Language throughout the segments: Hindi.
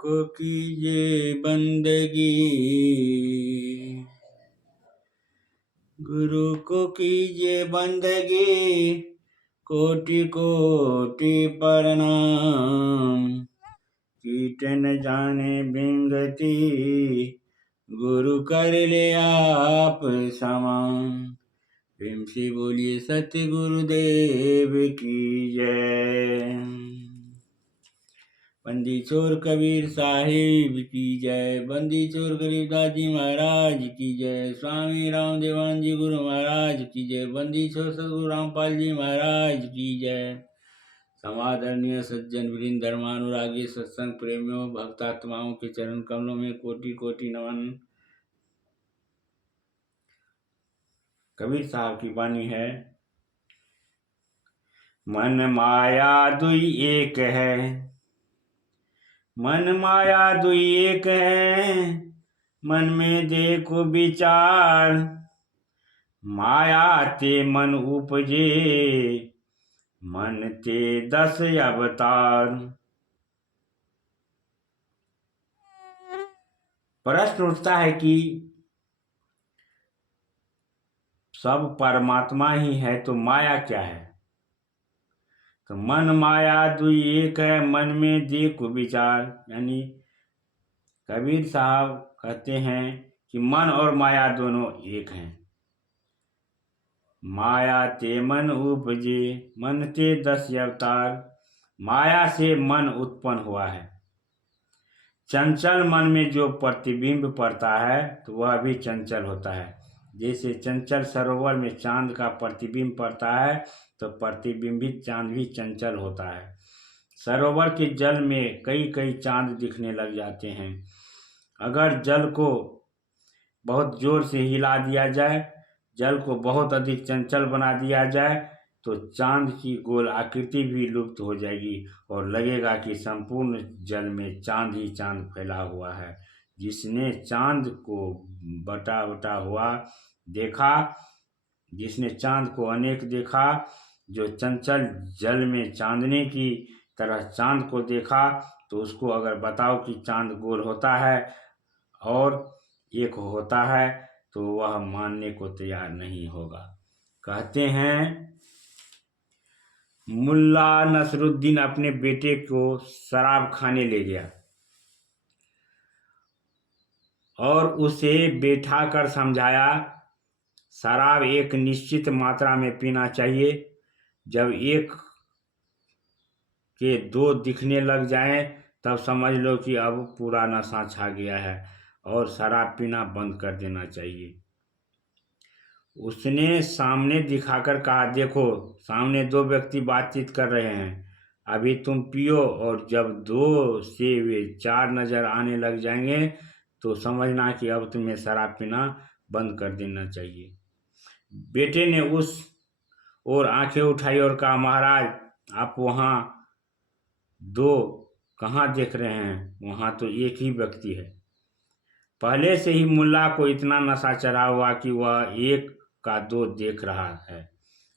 को कीजिए बंदगी, गुरु को कीजिए बंदगी, कोटि कोटि प्रणाम। कीट न जाने बिंगति, गुरु कर ले आप समान। प्रेम से बोलिए सत्य गुरुदेव की जय। बंदी छोर कबीर साहिब की जय। बंदी छोर गरीबदास जी महाराज की जय। स्वामी रामदेवान जी गुरु महाराज की जय। बंदी छोर सदगुरु रामपाल जी महाराज की जय। समादरणीय सज्जन वृंद, धर्मानुरागी, सत्संग प्रेमियों, भक्तात्माओं के चरण कमलों में कोटि कोटि नमन। कबीर साहब की वाणी है, मन माया दुई एक है, मन माया दुई एक है, मन में देखो विचार। माया ते मन उपजे, मन ते 10 अवतार। प्रश्न उठता है कि सब परमात्मा ही है तो माया क्या है? तो मन माया दुई एक है, मन में देखो विचार। यानी कबीर साहब कहते हैं कि मन और माया दोनों एक हैं। माया ते मन उपजे, मन ते 10 अवतार। माया से मन उत्पन्न हुआ है। चंचल मन में जो प्रतिबिंब पड़ता है तो वह भी चंचल होता है। जैसे चंचल सरोवर में चांद का प्रतिबिंब पड़ता है तो प्रतिबिंबित चांद भी चंचल होता है। सरोवर के जल में कई कई चांद दिखने लग जाते हैं। अगर जल को बहुत जोर से हिला दिया जाए, जल को बहुत अधिक चंचल बना दिया जाए तो चांद की गोल आकृति भी लुप्त हो जाएगी और लगेगा कि संपूर्ण जल में चांद ही चांद फैला हुआ है। जिसने चांद को बटा बटा हुआ देखा, जिसने चांद को अनेक देखा, जो चंचल जल में चांदने की तरह चांद को देखा, तो उसको अगर बताओ कि चांद गोल होता है और एक होता है तो वह मानने को तैयार नहीं होगा। कहते हैं, मुल्ला नसरुद्दीन अपने बेटे को शराब खाने ले गया और उसे बैठा कर समझाया, शराब एक निश्चित मात्रा में पीना चाहिए। जब एक के 2 दिखने लग जाएं तब समझ लो कि अब पूरा नशा छा गया है और शराब पीना बंद कर देना चाहिए। उसने सामने दिखाकर कहा, देखो सामने 2 व्यक्ति बातचीत कर रहे हैं, अभी तुम पियो और जब 2 से वे 4 नजर आने लग जाएंगे तो समझना कि अब तुम्हें शराब पीना बंद कर देना चाहिए। बेटे ने उस और आंखें उठाई और कहा, महाराज आप वहाँ 2 कहाँ देख रहे हैं? वहाँ तो एक ही व्यक्ति है। पहले से ही मुल्ला को इतना नशा चढ़ा हुआ कि वह 1 का 2 देख रहा है।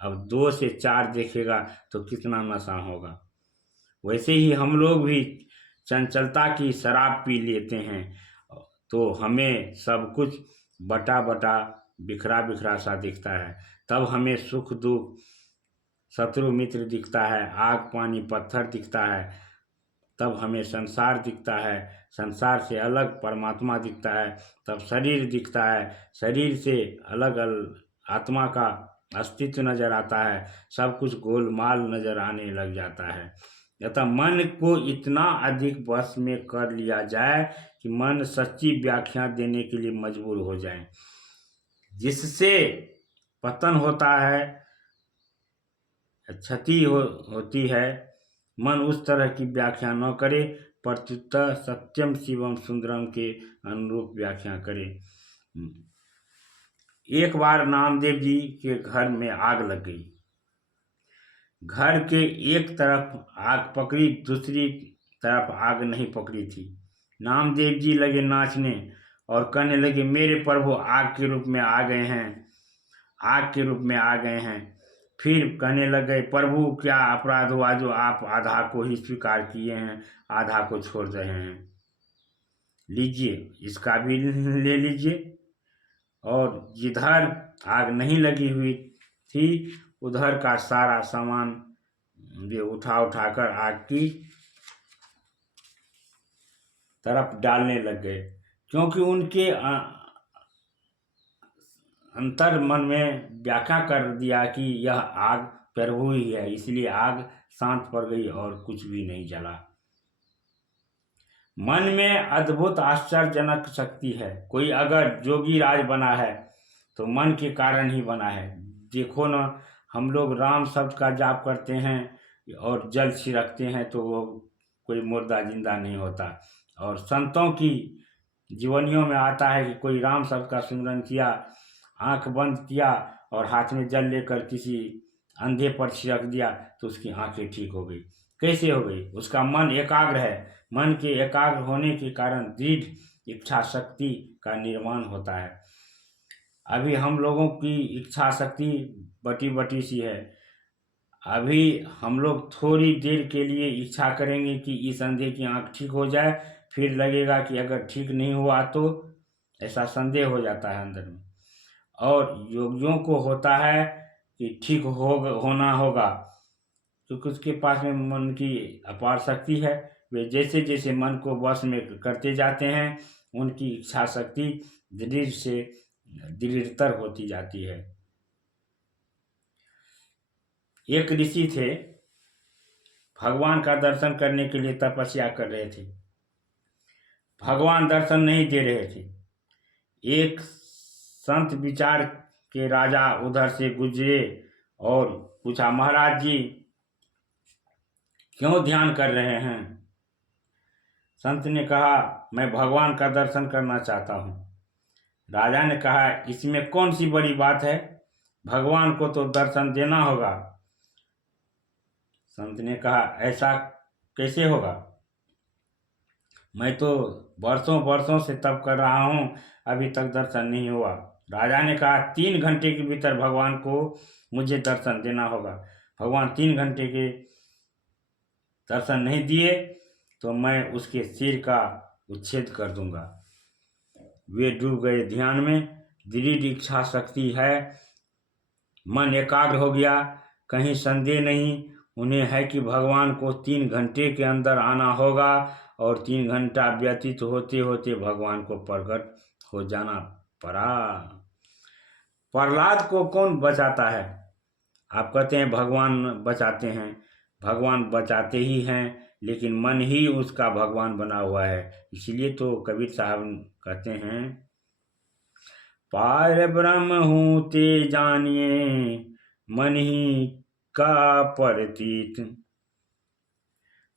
अब 2 से 4 देखेगा तो कितना नशा होगा। वैसे ही हम लोग भी चंचलता की शराब पी लेते हैं तो हमें सब कुछ बटा बटा बिखरा बिखरा सा दिखता है। तब हमें सुख दुख, शत्रु मित्र दिखता है, आग पानी पत्थर दिखता है। तब हमें संसार दिखता है, संसार से अलग परमात्मा दिखता है। तब शरीर दिखता है, शरीर से अलग अलग आत्मा का अस्तित्व नजर आता है। सब कुछ गोलमाल नजर आने लग जाता है। अतः मन को इतना अधिक वश में कर लिया जाए कि मन सच्ची व्याख्या देने के लिए मजबूर हो जाए, जिससे पतन होता है, क्षति होती है। मन उस तरह की व्याख्या न करे, प्रत्युत सत्यम शिवम सुंदरम के अनुरूप व्याख्या करे। एक बार नामदेव जी के घर में आग लग गई। घर के एक तरफ आग पकड़ी, दूसरी तरफ आग नहीं पकड़ी थी। नामदेव जी लगे नाचने और कहने लगे, मेरे प्रभु आग के रूप में आ गए हैं, आग के रूप में आ गए हैं। फिर कहने लगे, प्रभु क्या अपराध हुआ जो आप आधा को ही स्वीकार किए हैं, आधा को छोड़ रहे हैं। लीजिए, इसका भी ले लीजिए। और जिधर आग नहीं लगी हुई थी उधर का सारा सामान ये उठा उठाकर आग की तरफ डालने लग गए, क्योंकि उनके अंतर मन में व्याख्या कर दिया कि यह आग प्रभु ही है, इसलिए आग शांत पड़ गई और कुछ भी नहीं जला। मन में अद्भुत आश्चर्यजनक शक्ति है। कोई अगर जोगी राज बना है तो मन के कारण ही बना है। देखो ना, हम लोग राम शब्द का जाप करते हैं और जल छिड़कते हैं तो वो कोई मुर्दा जिंदा नहीं होता। और संतों की जीवनियों में आता है कि कोई राम शब्द का सिमरन किया, आंख बंद किया और हाथ में जल लेकर किसी अंधे पर छिड़क दिया तो उसकी आंखें ठीक हो गई। कैसे हो गई? उसका मन एकाग्र है। मन के एकाग्र होने के कारण दृढ़ इच्छा शक्ति का निर्माण होता है। अभी हम लोगों की इच्छा शक्ति बटी बटी सी है। अभी हम लोग थोड़ी देर के लिए इच्छा करेंगे कि इस अंधे की आंख ठीक हो जाए, फिर लगेगा कि अगर ठीक नहीं हुआ तो ऐसा संदेह हो जाता है अंदर में। और योगियों को होता है कि ठीक होना होगा, क्योंकि उसके पास में मन की अपार शक्ति है। वे जैसे जैसे मन को वश में करते जाते हैं उनकी इच्छा शक्ति दृढ़ से दृढ़तर होती जाती है। एक ऋषि थे, भगवान का दर्शन करने के लिए तपस्या कर रहे थे। भगवान दर्शन नहीं दे रहे थे। एक संत विचार के राजा उधर से गुजरे और पूछा, महाराज जी क्यों ध्यान कर रहे हैं? संत ने कहा, मैं भगवान का दर्शन करना चाहता हूँ। राजा ने कहा, इसमें कौन सी बड़ी बात है, भगवान को तो दर्शन देना होगा। संत ने कहा, ऐसा कैसे होगा? मैं तो वर्षों वर्षों से तप कर रहा हूँ, अभी तक दर्शन नहीं हुआ। राजा ने कहा, 3 घंटे के भीतर भगवान को मुझे दर्शन देना होगा। भगवान 3 घंटे के दर्शन नहीं दिए तो मैं उसके सिर का उच्छेद कर दूंगा। वे डूब गए ध्यान में। दृढ़ इच्छा शक्ति है, मन एकाग्र हो गया, कहीं संदेह नहीं उन्हें है कि भगवान को 3 घंटे के अंदर आना होगा। और 3 घंटा व्यतीत होते होते भगवान को प्रकट हो जाना पड़ा। प्रहलाद को कौन बचाता है? आप कहते हैं भगवान बचाते हैं, भगवान बचाते ही हैं, लेकिन मन ही उसका भगवान बना हुआ है। इसलिए तो कबीर साहब कहते हैं, पार ब्रह्म हूँ ते जानिए, मन ही का प्रतीत।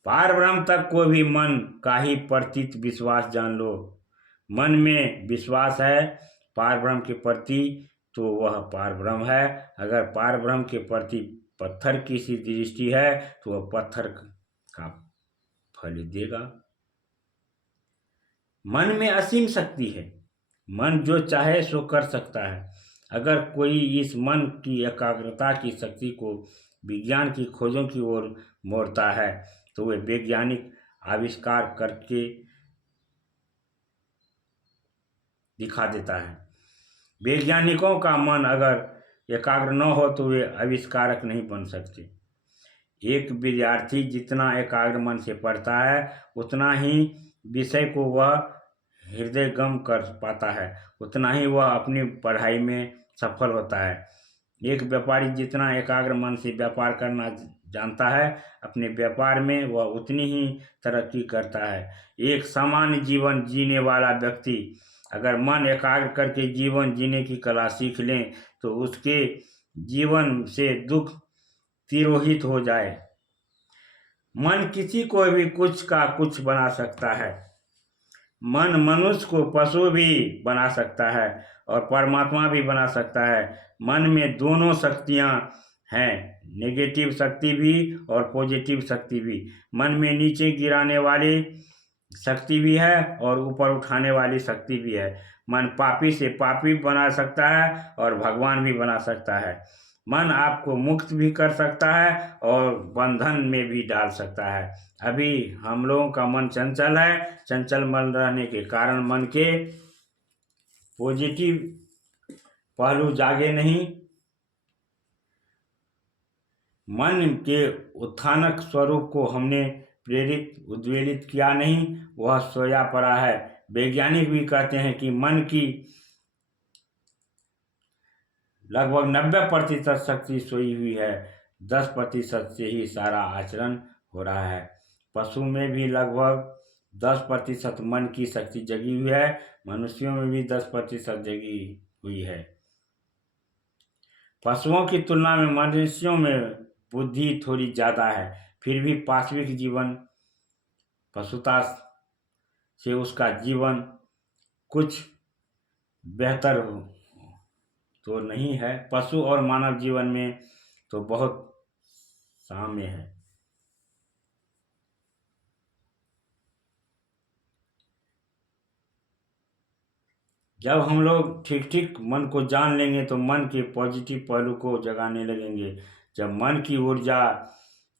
पार ब्रह्म तक को भी मन का ही प्रतीत विश्वास जान लो। मन में विश्वास है पार ब्रह्म के प्रति तो वह पार ब्रह्म है। अगर पार ब्रह्म के प्रति पत्थर की सी दृष्टि है तो वह पत्थर का फल देगा। मन में असीम शक्ति है, मन जो चाहे सो कर सकता है। अगर कोई इस मन की एकाग्रता की शक्ति को विज्ञान की खोजों की ओर मोड़ता है तो वह वैज्ञानिक आविष्कार करके दिखा देता है। वैज्ञानिकों का मन अगर एकाग्र न हो तो वे आविष्कारक नहीं बन सकते। एक विद्यार्थी जितना एकाग्र मन से पढ़ता है उतना ही विषय को वह हृदयगम कर पाता है, उतना ही वह अपनी पढ़ाई में सफल होता है। एक व्यापारी जितना एकाग्र मन से व्यापार करना जानता है अपने व्यापार में वह उतनी ही तरक्की करता है। एक सामान्य जीवन जीने वाला व्यक्ति अगर मन एकाग्र करके जीवन जीने की कला सीख लें तो उसके जीवन से दुख तिरोहित हो जाए। मन किसी को भी कुछ का कुछ बना सकता है। मन मनुष्य को पशु भी बना सकता है और परमात्मा भी बना सकता है। मन में दोनों शक्तियाँ हैं, नेगेटिव शक्ति भी और पॉजिटिव शक्ति भी। मन में नीचे गिराने वाली शक्ति भी है और ऊपर उठाने वाली शक्ति भी है। मन पापी से पापी बना सकता है और भगवान भी बना सकता है। मन आपको मुक्त भी कर सकता है और बंधन में भी डाल सकता है। अभी हम लोगों का मन चंचल है। चंचल मन रहने के कारण मन के पॉजिटिव पहलू जागे नहीं। मन के उत्थानक स्वरूप को हमने प्रेरित उद्वेलित किया नहीं, वह सोया पड़ा है। वैज्ञानिक भी कहते हैं कि मन की लगभग 90% शक्ति सोई हुई है, 10% से ही सारा आचरण हो रहा है। पशु में भी लगभग 10% मन की शक्ति जगी हुई है, मनुष्यों में भी 10% जगी हुई है। पशुओं की तुलना में मनुष्यों में बुद्धि थोड़ी ज़्यादा है, फिर भी पाशविक जीवन पशुता से उसका जीवन कुछ बेहतर तो नहीं है। पशु और मानव जीवन में तो बहुत साम्य है। जब हम लोग ठीक ठीक मन को जान लेंगे तो मन के पॉजिटिव पहलू को जगाने लगेंगे। जब मन की ऊर्जा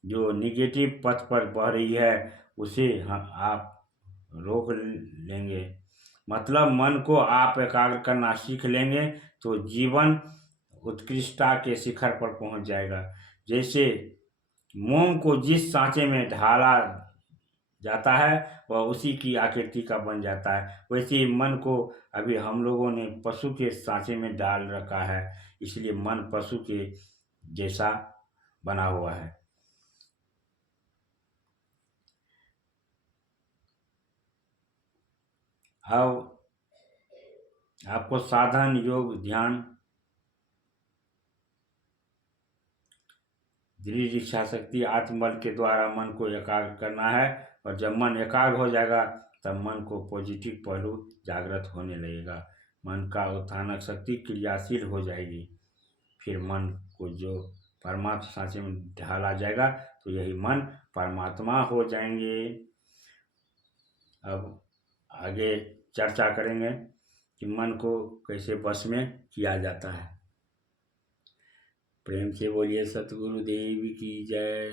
जो निगेटिव पथ पर बह रही है उसे आप रोक लेंगे, मतलब मन को आप एकाग्र करना सीख लेंगे तो जीवन उत्कृष्टता के शिखर पर पहुंच जाएगा। जैसे मोम को जिस सांचे में ढाला जाता है वह उसी की आकृति का बन जाता है, वैसे ही मन को अभी हम लोगों ने पशु के सांचे में डाल रखा है, इसलिए मन पशु के जैसा बना हुआ है। अब आपको साधन योग ध्यान दृढ़ इच्छा शक्ति आत्मबल के द्वारा मन को एकाग्र करना है, और जब मन एकाग्र हो जाएगा तब मन को पॉजिटिव पहलू जागृत होने लगेगा। मन का उत्थानक शक्ति क्रियाशील हो जाएगी, फिर मन को जो परमात्मा सांचे में ढाला जाएगा तो यही मन परमात्मा हो जाएंगे। अब आगे चर्चा करेंगे कि मन को कैसे वश में किया जाता है। प्रेम से बोलिए सतगुरुदेव की जय।